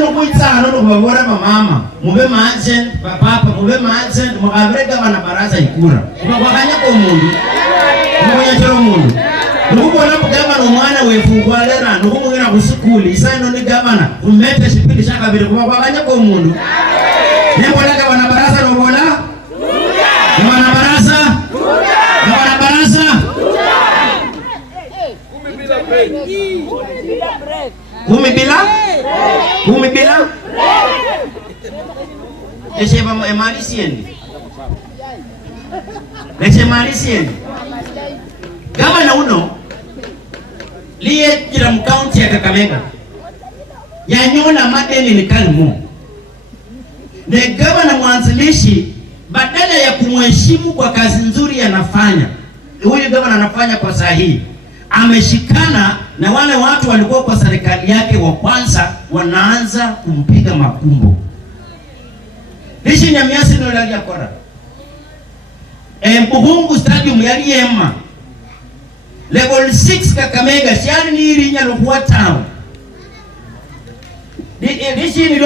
no kuitsa no kubabora mama mube manze papa mube manze mukabreka bana baraza ikura kubakanya ko umuntu mubanya cyo umuntu nubona mugabana umwana wefungwa lera nubumwira kusukuli isano ni gabana umete shipindi shakabire kubakanya ko umuntu nembola bana baraza robola bana baraza bana baraza Kumi bila Eseba emalisieni emalisieni gavana uno liye jira mkaunti ya Kakamega yanyola madeni ni kalimo ne gavana mwanzilishi badala ya kumheshimu kwa kazi nzuri anafanya huyu gavana anafanya kwa sahihi ameshikana na wale watu walikuwa kwa serikali yake wa kwanza wanaanza kumpiga makumbo. Hishi ni miasi ndio ya kora. Mbuhungu stadium yali yema. Level 6 Kakamega shani ni irinya lokuwa town. Hishi ni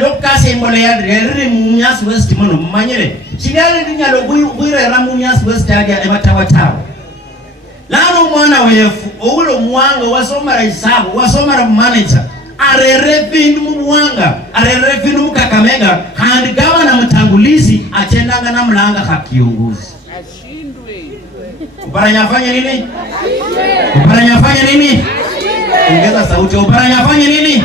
lokase mbole ya riri Mumias West mono mmanyere. Shigale irinya lokuwa ramu Mumias West ya ematawa town. Lano mwana wefu oulo mwanga wasomara hisabu wasomara manager arere vindu mwanga arere vindu Kakamega kandi gavana mtangulizi achendanga na mlanga kakiongozi ashindwe uparanyafanya nini ongeza sauti uparanyafanya nini